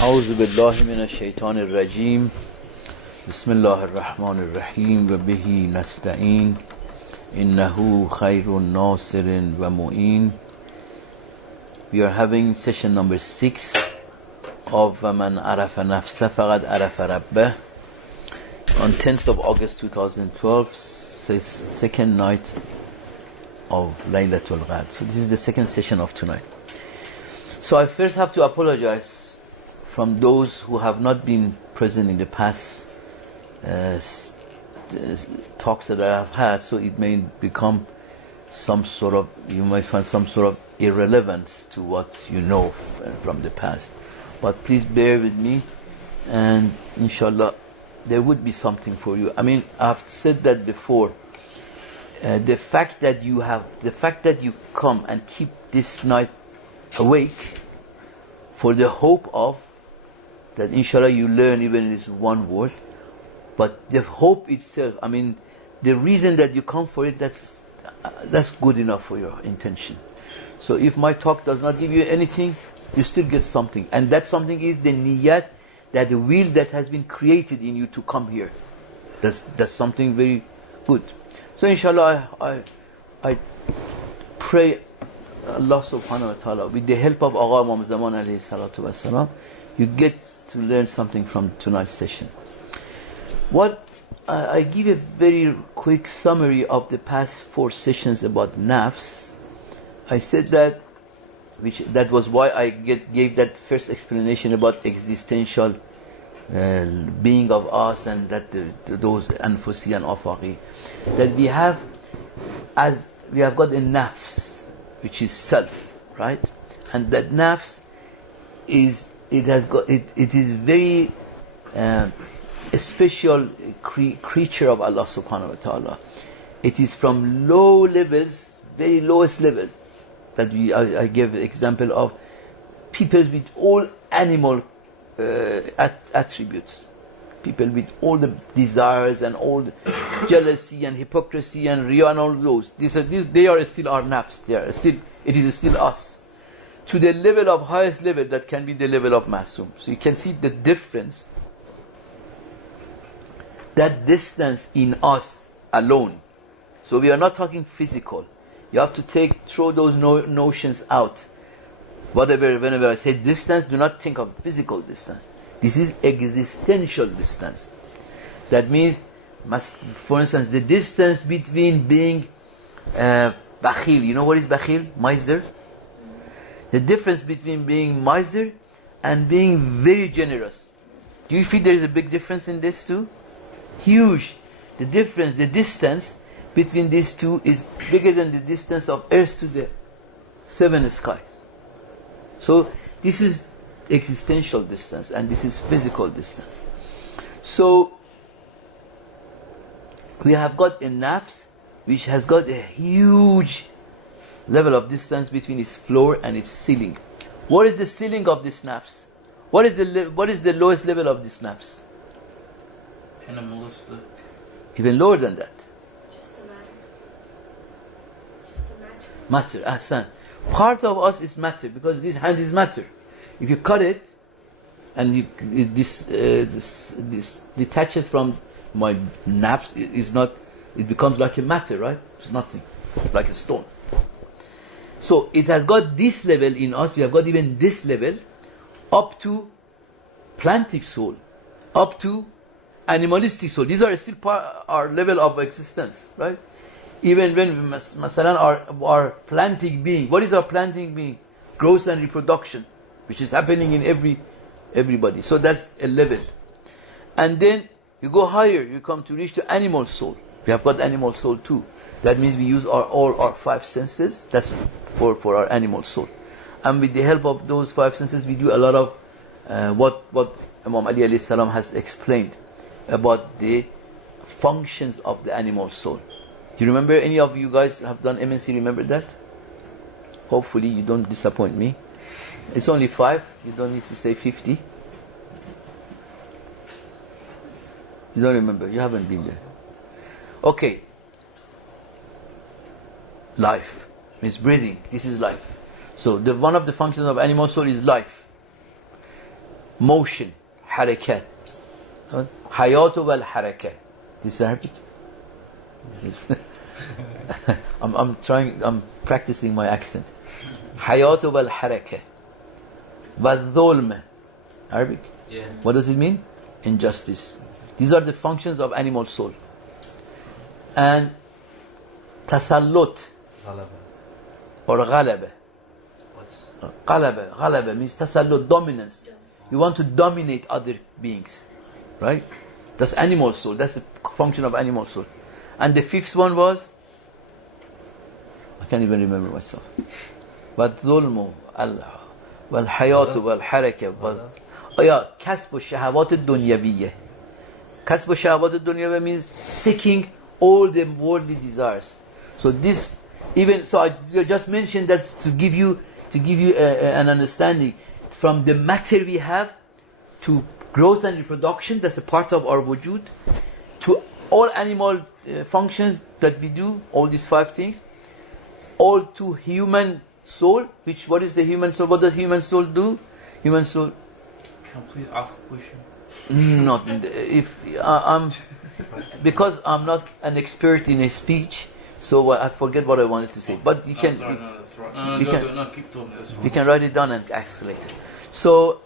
أعوذ بالله من الشيطان الرجيم بسم الله الرحمن الرحيم وبه نستعين إنه خير ناصر ومعين. We are having session number 6 of ومن عرف نفسه فقد عرف ربه on 10th of August 2012, second night of Laylatul Qadr. So this is the second session of tonight. So I first have to apologize from those who have not been present in the past talks that I have had, so it may become some sort of, you might find some sort of irrelevance to what you know from the past. But please bear with me, and inshallah there would be something for you. I mean, I've said that before. The fact that you come and keep this night awake for the hope of that inshallah you learn even in this one word, but the hope itself, I mean, the reason that you come for it, that's good enough for your intention. So if my talk does not give you anything, you still get something, and that something is the niyat, that the will that has been created in you to come here. That's something very good. So inshallah I pray Allah subhanahu wa ta'ala, with the help of Agha Imam Zaman alayhi salatu wasalam, you get to learn something from tonight's session. I give a very quick summary of the past 4 sessions about Nafs. I said that was why I gave that first explanation about existential being of us, and that those anfusi and afaqi, that we have got a Nafs, which is self, right? And that Nafs is very a special creature of Allah subhanahu wa ta'ala. It is from low levels, very lowest levels, that I gave an example of people with all animal attributes, people with all the desires and all the jealousy and hypocrisy and riya and all those. They are still our nafs. It is still us, to the level of highest level that can be the level of masum. So you can see the difference, that distance in us alone. So we are not talking physical. You have to throw those notions out. Whenever I say distance, do not think of physical distance. This is existential distance. That means, for instance, the distance between being bakhil. You know what is bakhil? Miser. The difference between being miser and being very generous. Do you feel there is a big difference in this too? Huge. The distance between these two is bigger than the distance of earth to the 7 skies. So this is existential distance, and this is physical distance. So we have got a nafs which has got a huge level of distance between its floor and its ceiling. What is the ceiling of this nafs? What is the lowest level of this nafs? Animalistic. Even lower than that. Just the matter. Matter, ahsan. Part of us is matter, because this hand is matter. If you cut it and this detaches from my nafs, it becomes like a matter, right? It's nothing, like a stone. So it has got this level in us. We have got even this level, up to plantic soul, up to animalistic soul. These are still our level of existence, right? Even when masalan our planting being, what is our planting being? Growth and reproduction, which is happening in everybody. So that's a level. And then you go higher, you come to reach the animal soul. We have got animal soul too. That means we use all our 5 senses. That's for our animal soul. And with the help of those 5 senses, we do a lot of what Imam Ali alayhi salam has explained about the functions of the animal soul. Do you remember, any of you guys have done MNC, remember that? Hopefully you don't disappoint me. It's only 5, you don't need to say 50. You don't remember, you haven't been there. Okay. Life means breathing. This is life. So one of the functions of animal soul is life. motion, harakat. Hayatu wal harakat. This is Arabic? I'm practicing my accent. Hayatu wal harakat. Wal dhulm. Arabic? Yeah. What does it mean? Injustice. These are the functions of animal soul. And tasallut or ghalaba. What's Ghalaba means tasallut, dominance. You want to dominate other beings. Right? That's animal soul. That's the function of animal soul. And the fifth one was? I can't even remember myself. But zulmu, Allah, wal hayatu, wal haraka, kasbu shahawat ad-dunyawiyya. Kasbu shahawat ad-dunyawiyya means seeking all the worldly desires. So this, even so, I just mentioned that to give you an understanding from the matter we have to growth and reproduction. That's a part of our wujud. To all animal functions that we do, all these 5 things. All to human soul. What is the human soul? What does human soul do? Human soul. Can I please ask a question? Not if I'm because I'm not an expert in a speech, so I forget what I wanted to say. But you can. Sorry, no, that's right. No, keep talking. That's right. You can write it down and ask later. So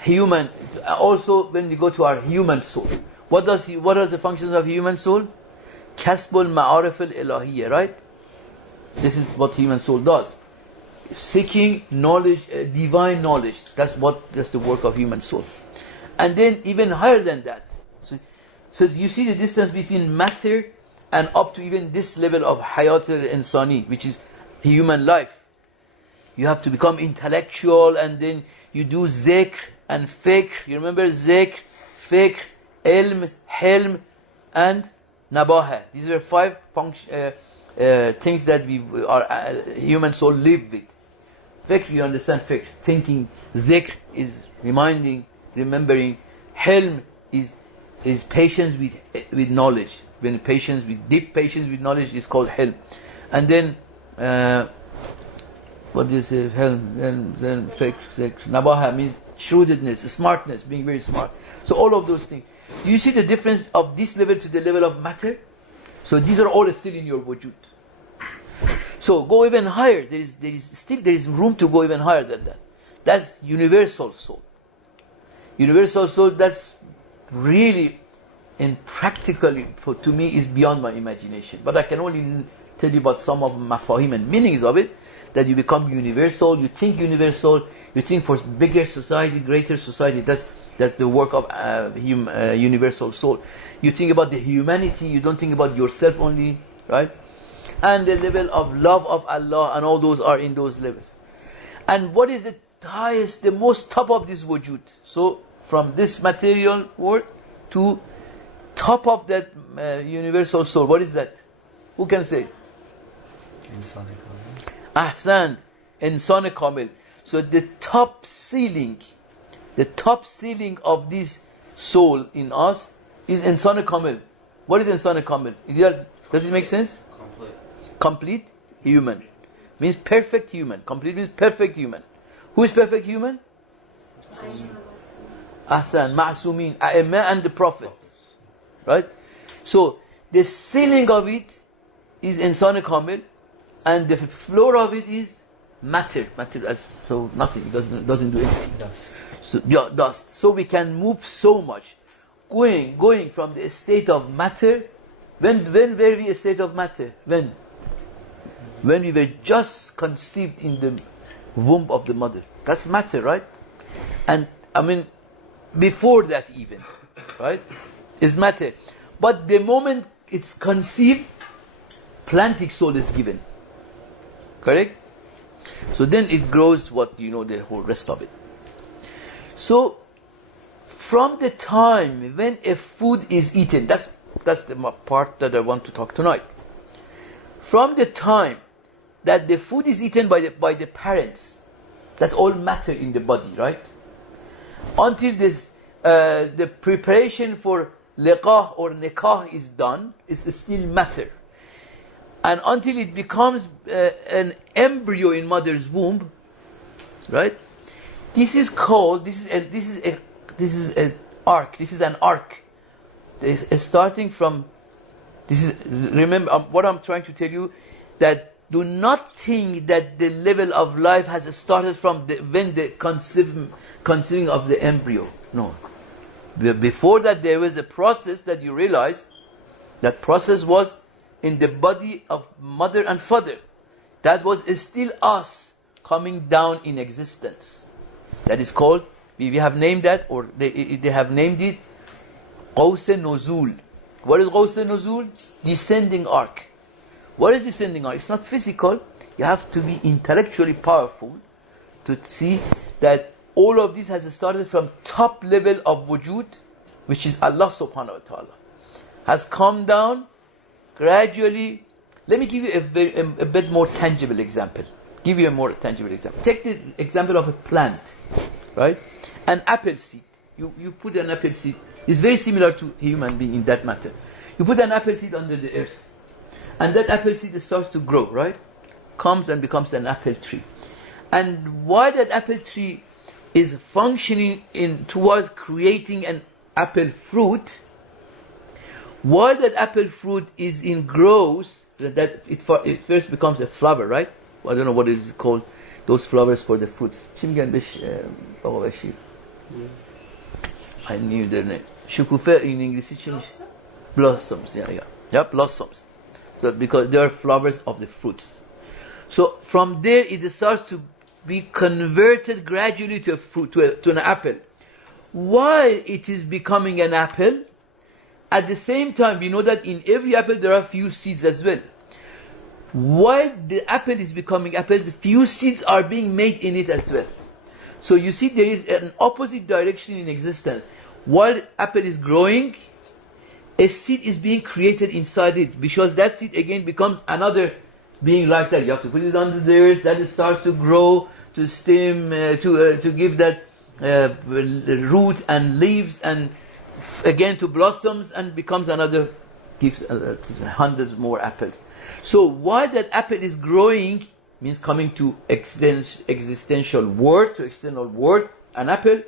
human. Also, when we go to our human soul, what are the functions of human soul? Kasbul Maaref al-Ilahiyya, right? This is what human soul does. Seeking knowledge, divine knowledge. That's the work of human soul. And then even higher than that. So you see the distance between matter and up to even this level of hayat al-insani, which is human life. You have to become intellectual, and then you do zikr and fikr. You remember zikr, fikr, ilm, hilm, and nabaha. These are 5 things that our human soul live with. Fikr, you understand fikr. Thinking. Zikr is reminding, remembering. Hilm is patience with knowledge. When deep patience with knowledge is called hilm. And then what do you say? Hilm, then fikr, zikr. Nabaha means shrewdness, smartness, being very smart. So all of those things. Do you see the difference of this level to the level of matter? So these are all still in your wujud. So go even higher. There is room to go even higher than that. That's universal soul. Universal soul, that's really, and practically, to me, is beyond my imagination. But I can only tell you about some of the mafahim and meanings of it, that you become universal, you think for bigger society, greater society. That's the work of universal soul. You think about the humanity, you don't think about yourself only, right? And the level of love of Allah, and all those are in those levels. And what is the highest, the most top of this wujud? So from this material world to top of that universal soul, what is that? Who can say? Ahsan, Insan Kamil. So the top ceiling of this soul in us is Insan Kamil. What is Insan Kamil? Does it make sense? Complete human. Means perfect human. Complete means perfect human. Who is perfect human? Ahsan, Ma'sumin, A'imma and the prophets. Right? So the ceiling of it is Insan Kamil, and the floor of it is matter. So nothing. It doesn't do anything. So, dust. So we can move so much. Going from the state of matter. When were we a state of matter? When we were just conceived in the womb of the mother. That's matter, right? And before that even, right? Is matter. But the moment it's conceived, plantic soul is given. Correct? So then it grows the whole rest of it. So, from the time when a food is eaten, that's the part that I want to talk tonight. From the time that the food is eaten by the parents, that's all matter in the body, right? Until the preparation for liqah or nikah is done, it's still matter. And until it becomes an embryo in mother's womb, right? This is called, this is an arc. This is an arc. This is starting from, remember what I'm trying to tell you, that do not think that the level of life has started from when the conceiving of the embryo. No. Before that there was a process that you realize, that process was in the body of mother and father. That was still us coming down in existence. That is called, we have named that, or they have named it, Qaws-e-Nuzul. What is Qaws-e-Nuzul? Descending arc. What is descending arc? It's not physical. You have to be intellectually powerful to see that all of this has started from top level of wujud, which is Allah subhanahu wa ta'ala. Has come down gradually. Let me give you a bit more tangible example. Give you a more tangible example. Take the example of a plant, right? An apple seed. You put an apple seed. It's very similar to human being in that matter. You put an apple seed under the earth, and that apple seed starts to grow, right? Comes and becomes an apple tree. And while that apple tree is functioning towards creating an apple fruit, while that apple fruit is in growth, that it first becomes a flower, right? I don't know what it is called, those flowers for the fruits. I knew their name. Shukufe in English. Blossoms, yeah, blossoms. So because they are flowers of the fruits. So from there it starts to be converted gradually to a fruit, to an apple. While it is becoming an apple, at the same time, we know that in every apple there are few seeds as well. While the apple is becoming apple, few seeds are being made in it as well. So you see there is an opposite direction in existence. While apple is growing, a seed is being created inside it, because that seed again becomes another being like that. You have to put it under the earth, that it starts to grow, to stem, to give that root and leaves, and again to blossoms, and becomes another, gives hundreds more apples. So while that apple is growing, means coming to existential word, to external word, an apple,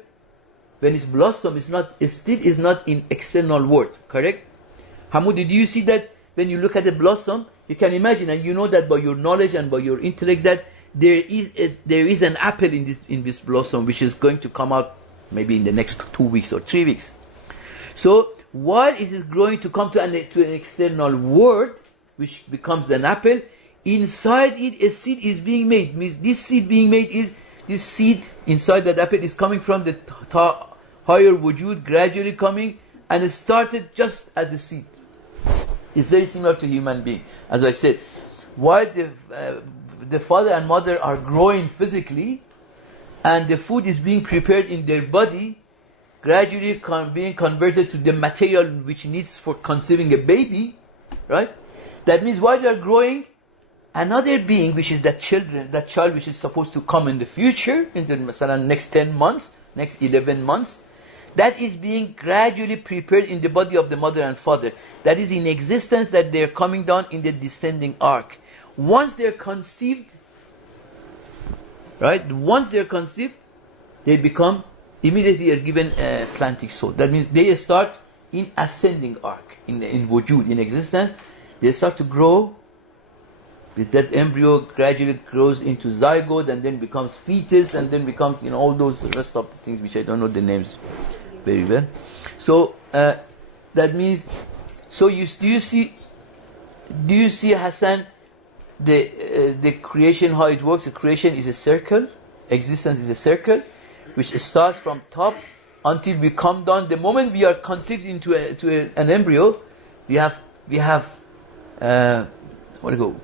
when it's blossom, it still is not in external word, correct? Hamoud, did you see that when you look at the blossom, you can imagine, and you know that by your knowledge and by your intellect, that there is an apple in this blossom which is going to come out maybe in the next 2 weeks or 3 weeks. So while it is growing to come to an external word, which becomes an apple, inside it a seed is being made. Means this seed being made is, this seed inside that apple is coming from the higher wujud, gradually coming, and it started just as a seed. It's very similar to human being. As I said, while the father and mother are growing physically, and the food is being prepared in their body, gradually being converted to the material which needs for conceiving a baby, right? That means while they are growing, another being, which is that child which is supposed to come in the future, in the next 10 months, next 11 months, that is being gradually prepared in the body of the mother and father. That is in existence, that they are coming down in the descending arc. Once they are conceived, right? Once they are conceived, they become, immediately are given a planting soul. That means they start in ascending arc, in wujud, in existence. They start to grow. With that embryo gradually grows into zygote, and then becomes fetus, and then becomes, all those rest of the things which I don't know the names very well. So that means, so do you see Hassan, the creation, how it works? The creation is a circle, existence is a circle, which starts from top until we come down. The moment we are conceived into an embryo, we have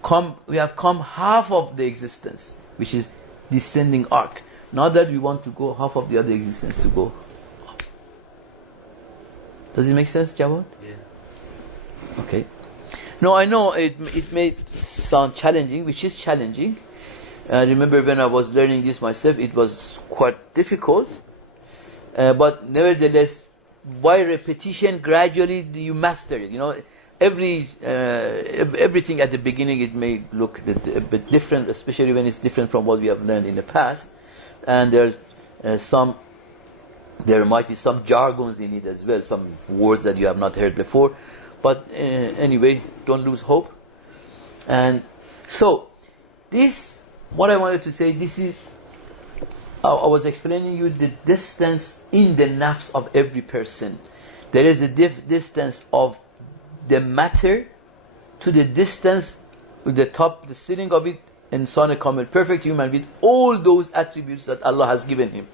come half of the existence, which is descending arc. Now that we want to go half of the other existence to go up. Does it make sense, Jawad? Yeah. Okay. No, I know it may sound challenging, which is challenging. I remember when I was learning this myself, it was quite difficult. But nevertheless, by repetition, gradually you master it. Everything at the beginning, it may look a bit different, especially when it's different from what we have learned in the past. And there's there might be some jargons in it as well, some words that you have not heard before. But anyway, don't lose hope. And so, this, what I wanted to say, this is, I was explaining you the distance in the nafs of every person. There is a distance of the matter to the distance with the top, the ceiling of it, Insan Kamil, perfect human with all those attributes that Allah has given him.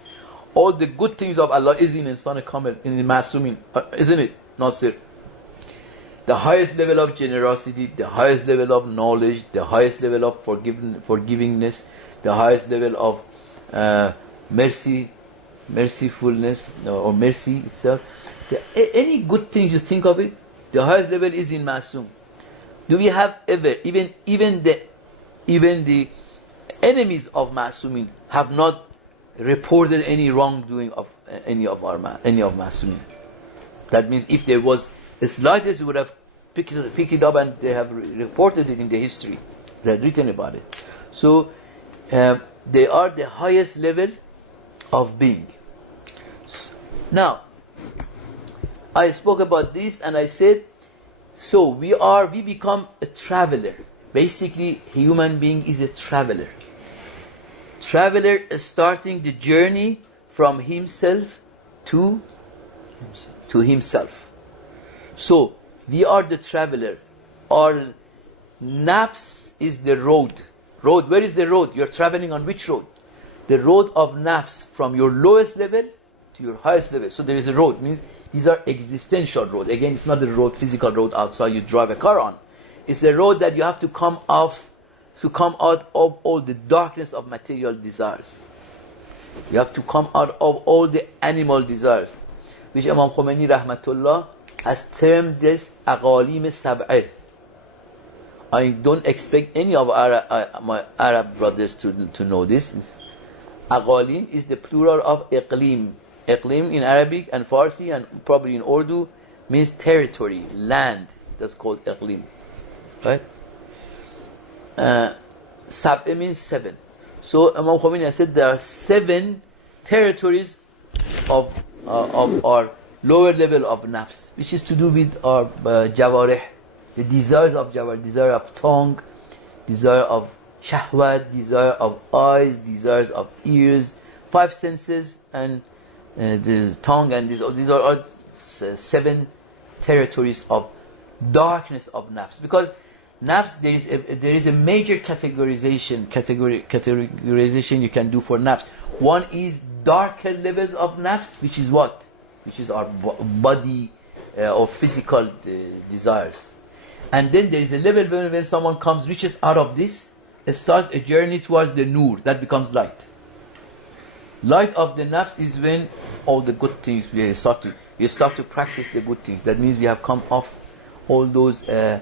All the good things of Allah is in Insan Kamil, in the Masumin, isn't it, Nasir? The highest level of generosity, the highest level of knowledge, the highest level of forgivingness, the highest level of mercifulness, or mercy itself. Any good things you think of it, the highest level is in Masum. Do we have ever, even the enemies of Masumin have not reported any wrongdoing of any of Masumin? That means if there was the slightest, would have picked it up, and they have reported it in the history. They had written about it. So they are the highest level of being. Now, I spoke about this and I said, so we become a traveler. Basically, human being is a traveler. Traveler is starting the journey from himself to himself. So, we are the traveler. Our nafs is the road. Road, where is the road? You're traveling on which road? The road of nafs, from your lowest level to your highest level. So there is a road. Means these are existential roads. Again, it's not the road, physical road outside you drive a car on. It's a road that you have to come out of all the darkness of material desires. You have to come out of all the animal desires, which Imam Khomeini Rahmatullah has termed this Aqalim Sab'ah. I don't expect any of my Arab brothers to know this. Aqalim is the plural of Iqlim. Iqlim in Arabic and Farsi and probably in Urdu means territory, land. That's called Iqlim. Right? Sab'ah means 7. So Imam Khomeini has said there are 7 territories of our lower level of nafs, which is to do with our jawarih, the desires of jawarih, desire of tongue, desire of shahwat, desire of eyes, desires of ears, 5 senses, and the tongue, and these are all 7 territories of darkness of nafs. Because nafs, there is a major categorization you can do for nafs. One is darker levels of nafs, which is what? Which is our body or physical desires. And then there is a level when someone reaches out of this, it starts a journey towards the nur, that becomes light. Light of the nafs is when all the good things you start to practice the good things. That means we have come off all those lower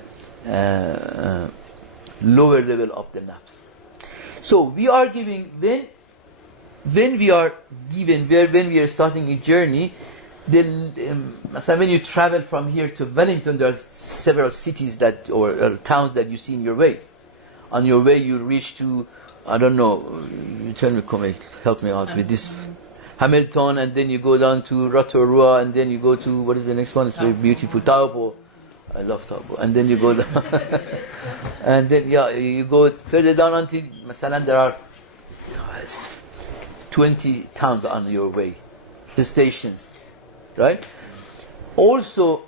level of the nafs. So we are giving, when we are starting a journey, when you travel from here to Wellington, there are several cities or towns that you see in your way. On your way you reach to, I don't know, you tell me, come help me out with this, Hamilton, and then you go down to Rotorua, and then you go to, what is the next one? It's very beautiful, Taupo. I love Taupo. And then you go down, and then you go further down until, Masalan, there are 20 towns on your way, the stations, right? Also,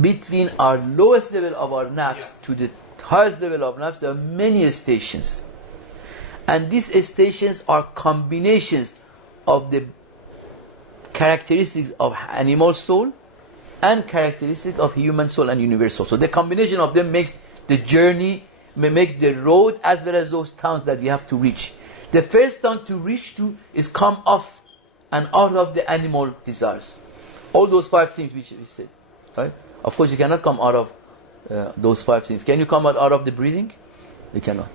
between our lowest level of our nafs to the highest level of nafs, there are many stations. And these stations are combinations of the characteristics of animal soul and characteristics of human soul and universal. So the combination of them makes the journey, makes the road, as well as those towns that we have to reach. The first town to reach to is come off and out of the animal desires. All those 5 things which we said, right? Of course, you cannot come out of those 5 things. Can you come out of the breathing? You cannot.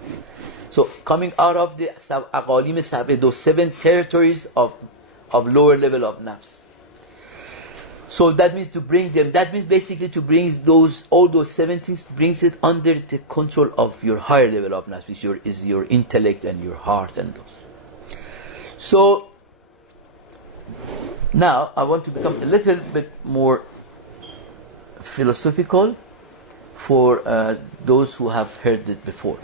So coming out of the Aqalim Sab'ah, those 7 territories of lower level of nafs. So that means to bring them, that means basically to bring all those 7 things, brings it under the control of your higher level of nafs, which is your intellect and your heart and those. So Now, I want to become a little bit more philosophical for those who have heard it before.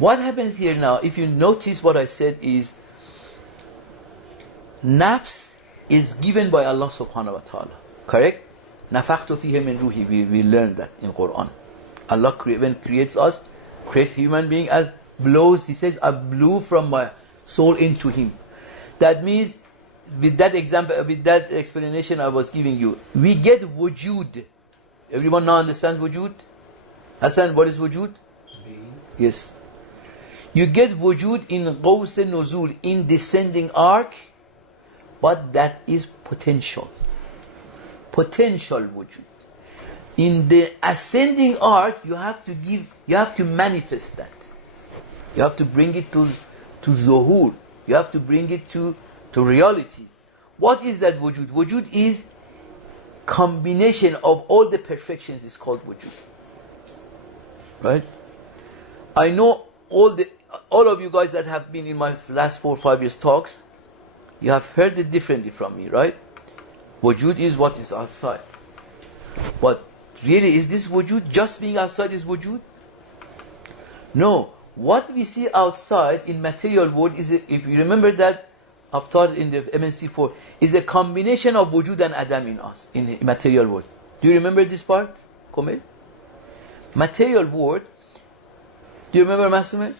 What happens here now, if you notice what I said is, Nafs is given by Allah subhanahu wa ta'ala. Correct? Nafakhtu fihi min ruhi. We learned that in Quran. Allah when creates us, creates human being as blows. He says, I blew from my soul into him. That means, with that example, with that explanation I was giving you, we get wujud. Everyone now understands wujud? Hassan, what is wujud? Yes. You get wujud in Qaws al-Nuzul, in descending arc, but that is potential. Potential wujud. In the ascending arc, you have to manifest that. You have to bring it to zuhur. You have to bring it to reality. What is that wujud? Wujud is combination of all the perfections is called wujud. Right? I know all of you guys that have been in my last 4 or 5 years talks, you have heard it differently from me, right? Wujud is what is outside. But really, is this wujud? Just being outside is wujud? No. What we see outside in material world is, if you remember that, I've taught in the MNC4, is a combination of wujud and adam in us, in the material world. Do you remember this part, Komel? Material world. Do you remember Masume?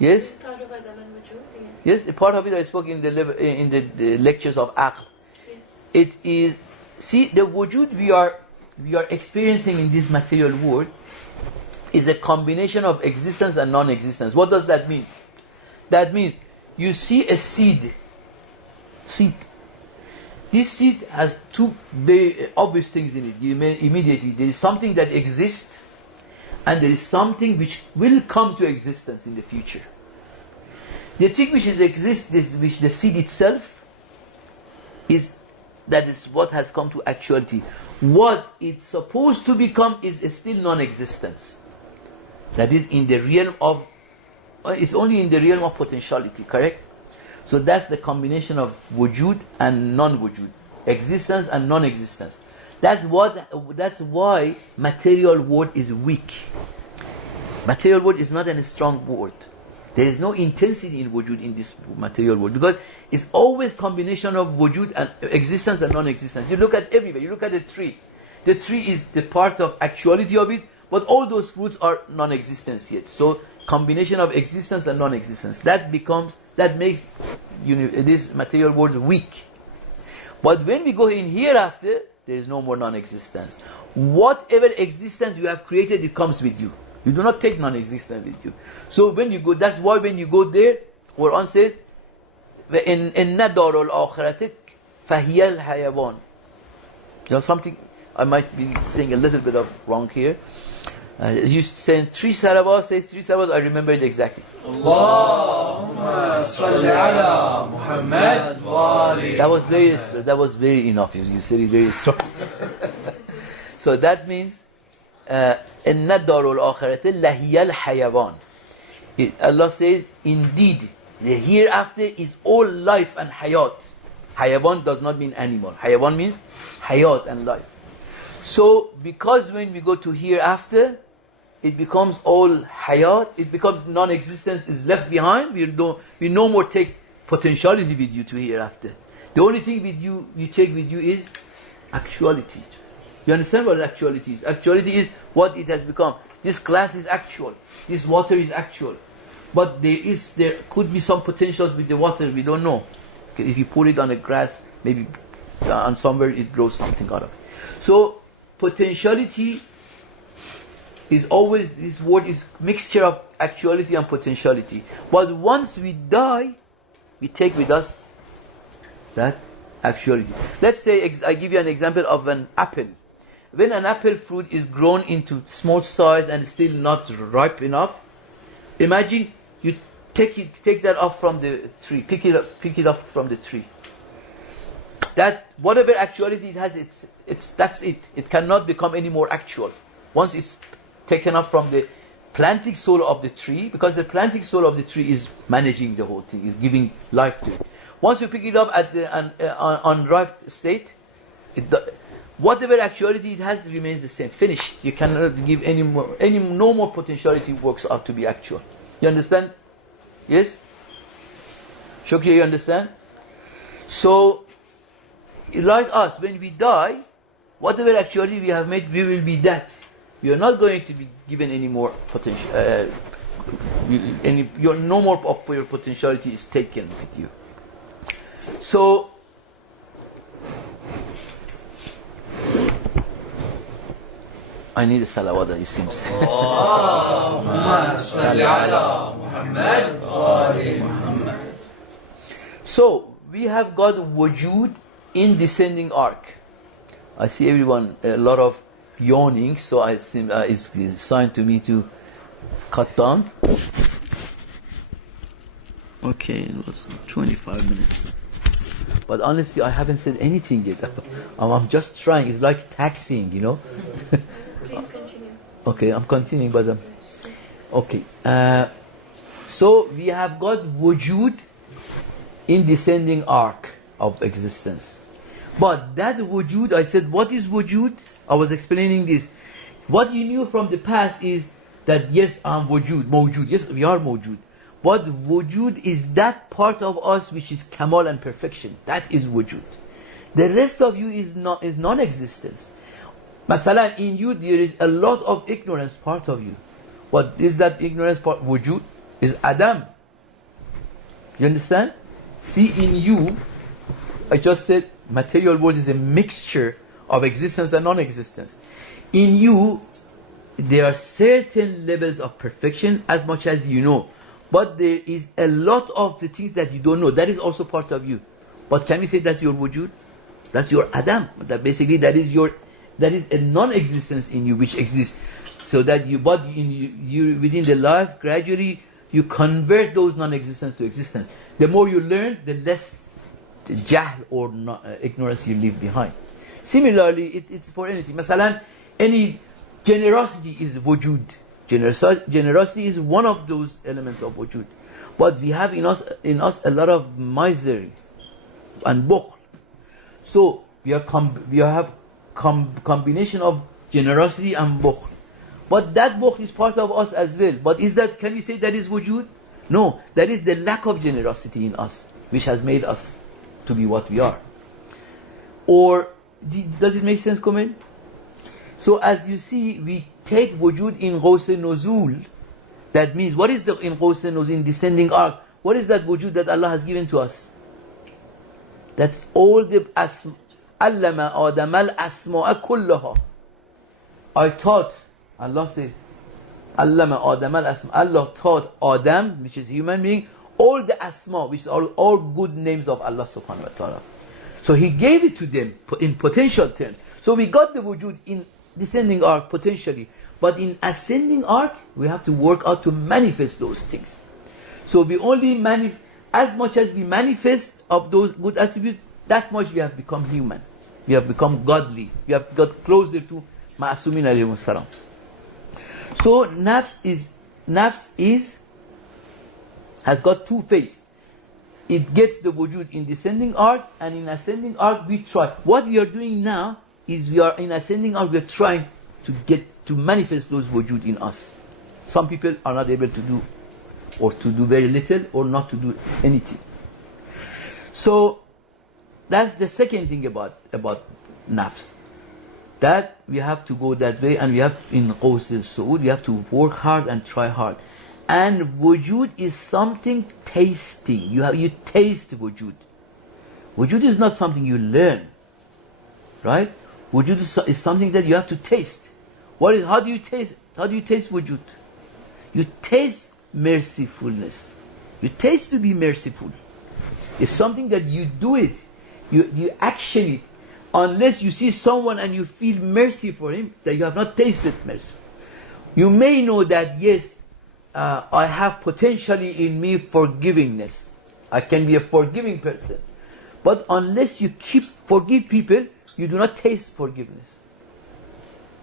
Yes? Part of Adam and Wujud, Yes, a part of it I spoke in the lectures of Aql. yes. It is, see, the wujud we are experiencing in this material world is a combination of existence and non-existence. What does that mean? That means you see a seed. This seed has two very obvious things in it. You may immediately, there is something that exists, and there is something which will come to existence in the future. The thing which exists, which the seed itself that is what has come to actuality. What it's supposed to become is still non-existence. That is in the realm of, it's only in the realm of potentiality, correct? So that's the combination of wujud and non-wujud, existence and non-existence. That's why material world is weak. Material world is not a strong word. There is no intensity in wujud in this material world, because it's always combination of wujud and existence and non-existence. You look at everywhere. You look at a tree. The tree is the part of actuality of it, but all those fruits are non-existence yet. So combination of existence and non-existence. That makes this material world weak. But when we go in hereafter, there is no more non-existence. Whatever existence you have created, it comes with you. You do not take non-existence with you. So when you go, that's why when you go there, Quran says, وَإِنَّ دَارُ الْآخِرَةِ فَهِيَ الْحَيَوَانِ. You know something, I might be saying a little bit of wrong here. You saying 3 salawat, says 3 salawat, I remember it exactly. Allahumma salli ala Muhammad wa ali. That was very enough. You said it very strong. So that means إِنَّ الدَّارُ الْآخِرَةِ لَهِيَ الْحَيَوَانِ. Allah says, indeed, the hereafter is all life and hayat. Hayawan does not mean animal. Hayawan means hayat and life. So, because when we go to hereafter, it becomes all hayat, it becomes non-existence is left behind. We no more take potentiality with you to hereafter. The only thing you take with you is actuality. You understand what actuality is? Actuality is what it has become. This glass is actual. This water is actual. But there could be some potentials with the water, we don't know. If you put it on the grass, maybe on somewhere it grows something out of it. So, potentiality is always, this word is mixture of actuality and potentiality. But once we die, we take with us that actuality. Let's say, I give you an example of an apple. When an apple fruit is grown into small size and still not ripe enough, imagine you take that off from the tree, pick it up from the tree. That whatever actuality it has, that's it. It cannot become any more actual. Once it's taken off from the planting soul of the tree, because the planting soul of the tree is managing the whole thing, is giving life to it. Once you pick it up at the unripe state, whatever actuality it has remains the same. Finished. You cannot give no more potentiality works out to be actual. You understand? Yes? Shukriya, you understand? So, like us, when we die, whatever actuality we have made, we will be that. We are not going to be given any more potential. No more of your potentiality is taken with you. So, I need a salawat, it seems. So, we have got wujud in descending arc. I see everyone, a lot of yawning, so it's a sign to me to cut down. Okay, it was 25 minutes. But honestly, I haven't said anything yet. I'm just trying. It's like taxiing, you know. Please continue. Okay, I'm continuing, but okay. So we have got wujud in descending arc of existence. But that wujud, I said, what is wujud? I was explaining this. What you knew from the past is that yes, I'm wujud, mawjud. Yes, we are mawjud. But wujud is that part of us which is kamal and perfection. That is wujud. The rest of you is non-existence. Masalan, in you there is a lot of ignorance part of you. What is that ignorance part? Wujud is Adam. You understand? See, in you, I just said material world is a mixture of existence and non-existence. In you, there are certain levels of perfection as much as you know. But there is a lot of the things that you don't know. That is also part of you. But can we say that's your wujud? That's your Adam. That basically that is a non-existence in you which exists. So that you, but in you within the life, gradually you convert those non-existence to existence. The more you learn, the less jahl or ignorance you leave behind. Similarly, it's for anything. Masalan, any generosity is wujud. Generosity is one of those elements of wujud. But we have in us a lot of misery and bukhl. So we have combination of generosity and bukhl. But that bukhl is part of us as well. But can we say that is wujud? No, that is the lack of generosity in us which has made us to be what we are. Or does it make sense, comment? So as you see, we take wujud in Ghaus Nuzul. That means, what is the in Ghaus Nuzul, in descending arc? What is that wujud that Allah has given to us? That's all the Allamah Adam al-asma'a kullaha. I taught, Allah says, Allamah Adam al-asma. Allah taught Adam, which is human being, all the asma, which are all good names of Allah subhanahu wa ta'ala. So He gave it to them in potential terms. So we got the wujud in descending arc potentially. But in ascending arc, we have to work out to manifest those things. So we only as much as we manifest of those good attributes, that much we have become human. We have become godly. We have got closer to Ma'asumin alayhi salam. So Nafs has got two faces. It gets the wujud in descending arc, and in ascending arc we try. What we are doing now is we are in ascending arc, we are trying to manifest those wujud in us. Some people are not able to do, or to do very little, or not to do anything. So that's the second thing about Nafs. That we have to go that way, and we have in Ghaus al-Su'ud, we have to work hard and try hard. And wujud is something tasting. You taste wujud. Wujud is not something you learn, right? Wujud is something that you have to taste. How do you taste? How do you taste wujud? You taste mercifulness. You taste to be merciful. It's something that you do it. You action it. Unless you see someone and you feel mercy for him, that you have not tasted mercy. You may know that, yes, I have potentially in me forgivingness. I can be a forgiving person. But unless you forgive people, you do not taste forgiveness.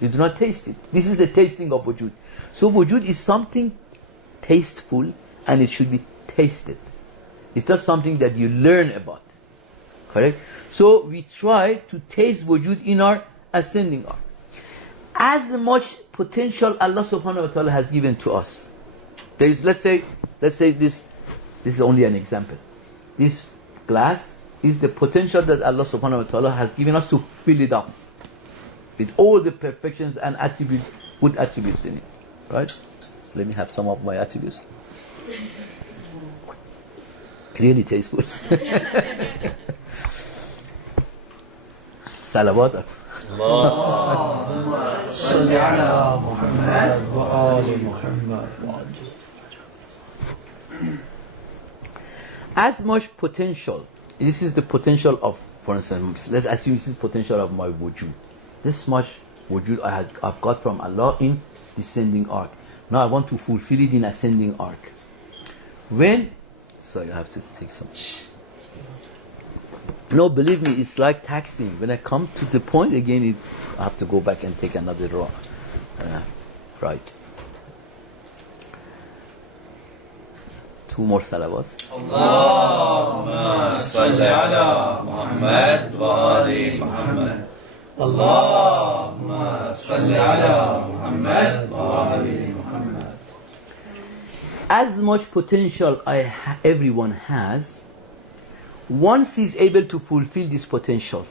You do not taste it. This is the tasting of wujud. So wujud is something tasteful and it should be tasted. It's not something that you learn about. Correct? So we try to taste wujud in our ascending arc. As much potential Allah subhanahu wa ta'ala has given to us. There is, let's say this is only an example. This glass is the potential that Allah subhanahu wa ta'ala has given us to fill it up with all the perfections and attributes, good attributes in it. Right? Let me have some of my attributes. Really tasteful. Salawat. اللهم صل على محمد وآل محمد. As much potential, this is the potential of, for instance, let's assume this is potential of my wujud. This much wujud I've got from Allah in descending arc. Now I want to fulfill it in ascending arc. Sorry, I have to take some. No, believe me, it's like taxing. When I come to the point again, I have to go back and take another row. Right. 2 more salawats. Allahumma salli ala Muhammad wa ali Muhammad. Allahumma salli ala Muhammad wa ali Muhammad. As much potential everyone has, once he's able to fulfill this potential,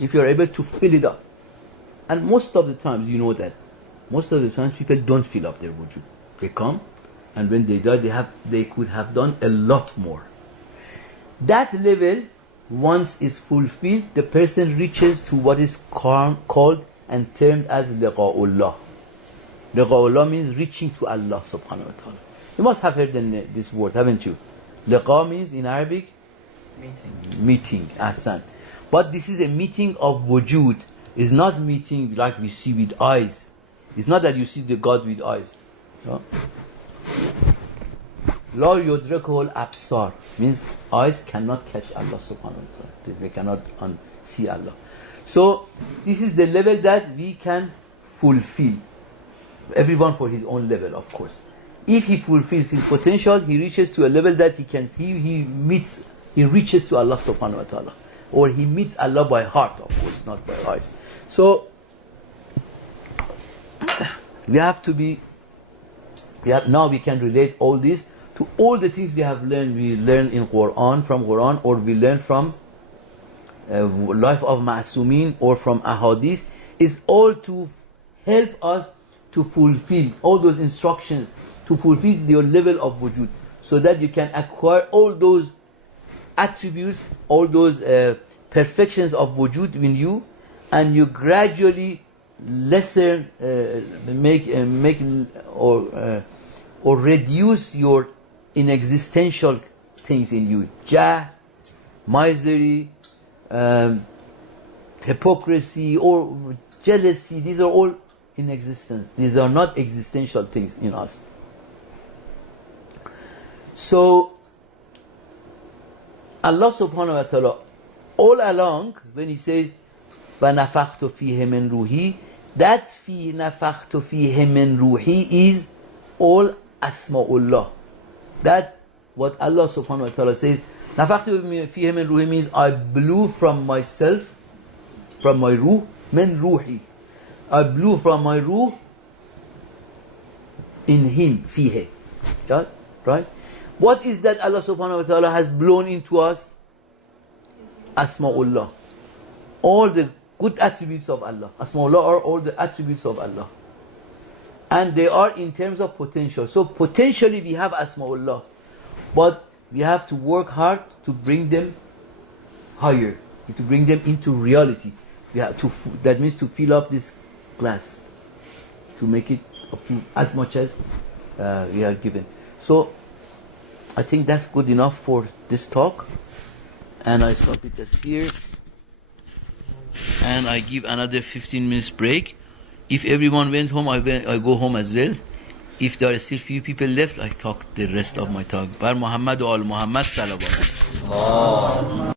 if you're able to fill it up, and most of the times, you know that, most of the times people don't fill up their wujud. They come, and when they die, they could have done a lot more. That level, once is fulfilled, the person reaches to what is called and termed as liqa'ullah. Liqa'ullah means reaching to Allah subhanahu wa ta'ala. You must have heard this word, haven't you? Liqa means in Arabic, meeting. Ahsan. But this is a meeting of wujud. It's not meeting like we see with eyes. It's not that you see the God with eyes. No? La yudrikuhu al-absar means eyes cannot catch Allah subhanahu wa ta'ala. They cannot see Allah. So this is the level that we can fulfill. Everyone for his own level, of course. If he fulfills his potential, he reaches to a level that he can see, he reaches to Allah subhanahu wa ta'ala. Or he meets Allah by heart, of course, not by eyes. So, we have to be, now we can relate all this to all the things we have learned. We learn in Quran, from Quran, or we learn from life of Ma'sumin, or from Ahadith. Is all to help us to fulfill all those instructions, to fulfill your level of wujud, so that you can acquire all those attributes, all those perfections of wujud in you, and you gradually lessen, or reduce your inexistential things in you. Jah, misery, hypocrisy, or jealousy, these are all in existence. These are not existential things in us. So, Allah subhanahu wa ta'ala, all along, when He says, وَنَفَخْتُ فِيهِ مِنْ رُوحِي, that فِي نَفَخْتُ فِيهِ مِنْ رُوحِي is all Asma'ullah. That, what Allah subhanahu wa ta'ala says, نَفَخْتُ فِيهِ مِنْ رُوحِي means I blew from myself, from my ruh, مِنْ رُوحِي. I blew from my ruh in Him, فِيهِ. Right? What is that Allah subhanahu wa ta'ala has blown into us? Asma'ullah. All the good attributes of Allah. Asma'ullah are all the attributes of Allah. And they are in terms of potential. So potentially we have Asma'ullah. But we have to work hard to bring them higher. To bring them into reality. We have to, that means to fill up this glass. To make it up to as much as we are given. So I think that's good enough for this talk, and I stop it as here, and I give another 15 minutes break. If everyone went home, I go home as well. If there are still few people left, I talk the rest of my talk. Bar Muhammad wa al Muhammad salawat.